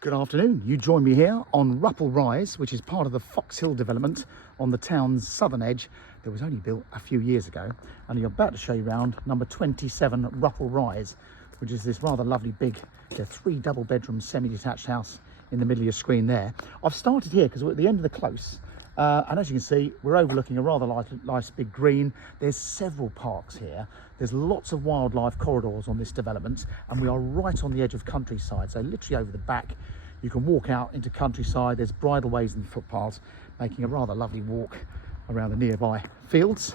Good afternoon. You join me here on Ruppell Rise, which is part of the Fox Hill development on the town's southern edge that was only built a few years ago. And I'm about to show you around number 27 Ruppell Rise, which is this rather lovely big 3 double-bedroom semi-detached house in the middle of your screen there. I've started here because we're at the end of the close. And as you can see, we're overlooking a rather nice big green. There's several parks here. There's lots of wildlife corridors on this development, and we are right on the edge of countryside. So literally over the back, you can walk out into countryside. There's bridleways and footpaths, making a rather lovely walk around the nearby fields.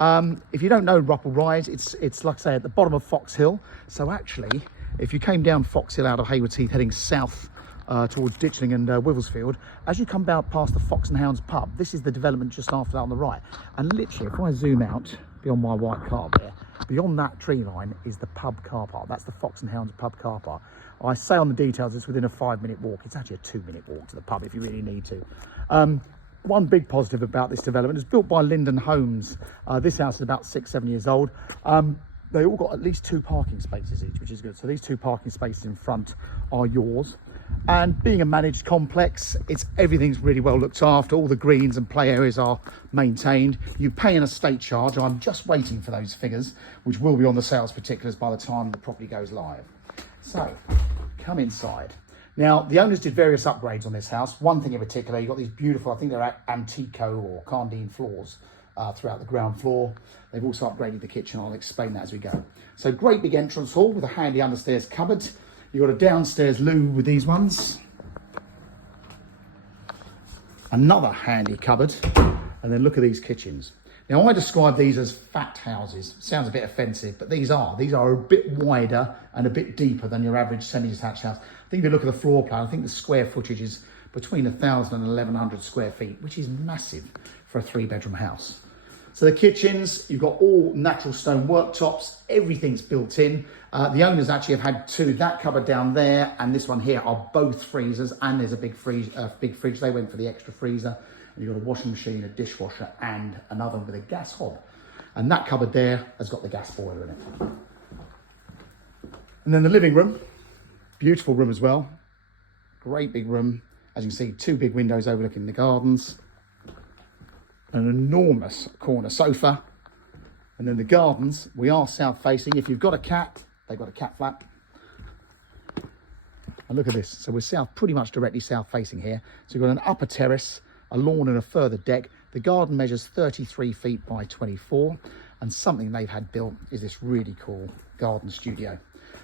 If you don't know Ruppell Rise, it's like I say, at the bottom of Fox Hill. So actually, if you came down Fox Hill out of Haywards Heath heading south, towards Ditchling and Wivelsfield, as you come out past the Fox and Hounds pub, this is the development just after that on the right. And literally, if I zoom out beyond my white car there, beyond that tree line is the pub car park. That's the Fox and Hounds pub car park. I say on the details it's within a 5-minute walk. It's actually a 2-minute walk to the pub if you really need to. One big positive about this development is built by Linden Homes. This house is about 6-7 years old. They all got at least 2 parking spaces each, which is good. So these 2 parking spaces in front are yours. And being a managed complex, everything's really well looked after. All the greens and play areas are maintained. You pay an estate charge. I'm just waiting for those figures, which will be on the sales particulars by the time the property goes live. So, come inside. Now, the owners did various upgrades on this house. One thing in particular, you've got these beautiful, I think they're Antico or Cardine floors throughout the ground floor. They've also upgraded the kitchen. I'll explain that as we go. So, great big entrance hall with a handy understairs cupboard. You've got a downstairs loo with these ones. Another handy cupboard. And then look at these kitchens. Now, I describe these as fat houses. Sounds a bit offensive, but these are a bit wider and a bit deeper than your average semi-detached house. I think if you look at the floor plan, I think the square footage is between 1,000 and 1,100 square feet, which is massive for a 3-bedroom house. So the kitchens, you've got all natural stone worktops, everything's built in. The owners actually have had 2, that cupboard down there and this one here are both freezers, and there's a big fridge. They went for the extra freezer. And you've got a washing machine, a dishwasher and an oven with a gas hob. And that cupboard there has got the gas boiler in it. And then the living room, beautiful room as well. Great big room. As you can see, 2 big windows overlooking the gardens. An enormous corner sofa. And then the gardens, we are south facing. If you've got a cat, they've got a cat flap. And look at this. So we're pretty much directly south facing here. So you've got an upper terrace, a lawn and a further deck. The garden measures 33 feet by 24. And something they've had built is this really cool garden studio.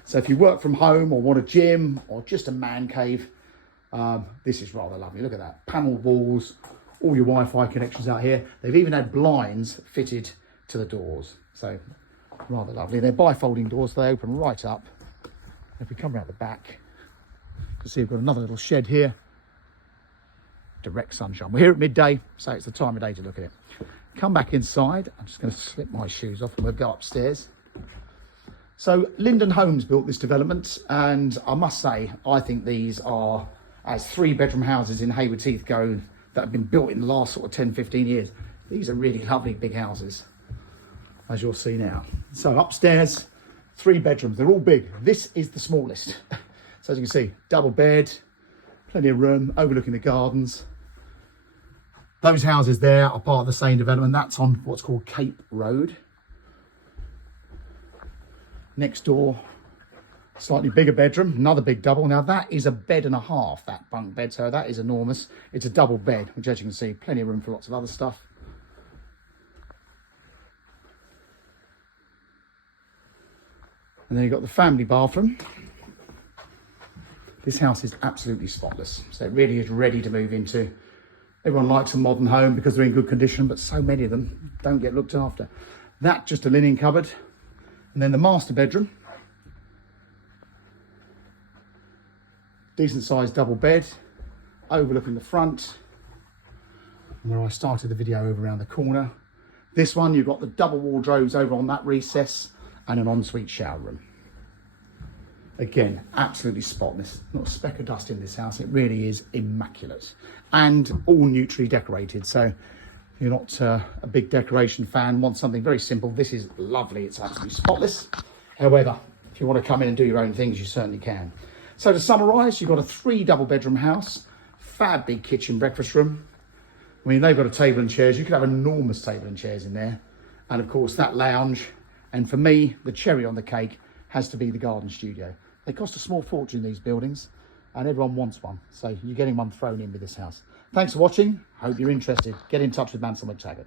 So if you work from home or want a gym or just a man cave, this is rather lovely. Look at that. Panelled walls, all your Wi-Fi connections out here. They've even had blinds fitted to the doors. So rather lovely. They're bifolding doors, so they open right up. If we come around the back, you can see we've got another little shed here. Direct sunshine. We're here at midday, so it's the time of day to look at it. Come back inside. I'm just going to slip my shoes off and we'll go upstairs. So Linden Homes built this development, and I must say, I think these are, as 3-bedroom houses in Haywards Heath go, that have been built in the last sort of 10, 15 years. These are really lovely big houses, as you'll see now. So upstairs, 3 bedrooms. They're all big. This is the smallest. So as you can see, double bed, plenty of room, overlooking the gardens. Those houses there are part of the same development. That's on what's called Cape Road. Next door, slightly bigger bedroom, another big double. Now that is a bed and a half, that bunk bed, so that is enormous. It's a double bed, which as you can see, plenty of room for lots of other stuff. And then you've got the family bathroom. This house is absolutely spotless, so it really is ready to move into. Everyone likes a modern home because they're in good condition, but so many of them don't get looked after. That, just a linen cupboard. And then the master bedroom. Decent sized double bed, overlooking the front. And where I started the video, over around the corner. This one, you've got the double wardrobes over on that recess and an ensuite shower room. Again, absolutely spotless. Not a speck of dust in this house. It really is immaculate. And all neutrally decorated. So if you're not a big decoration fan, want something very simple, this is lovely. It's absolutely spotless. However, if you want to come in and do your own things, you certainly can. So to summarise, you've got a 3 double bedroom house, fab big kitchen, breakfast room. I mean, they've got a table and chairs. You could have an enormous table and chairs in there. And of course that lounge. And for me, the cherry on the cake has to be the garden studio. They cost a small fortune, these buildings, and everyone wants one. So you're getting one thrown in with this house. Thanks for watching. Hope you're interested. Get in touch with Mansell McTaggart.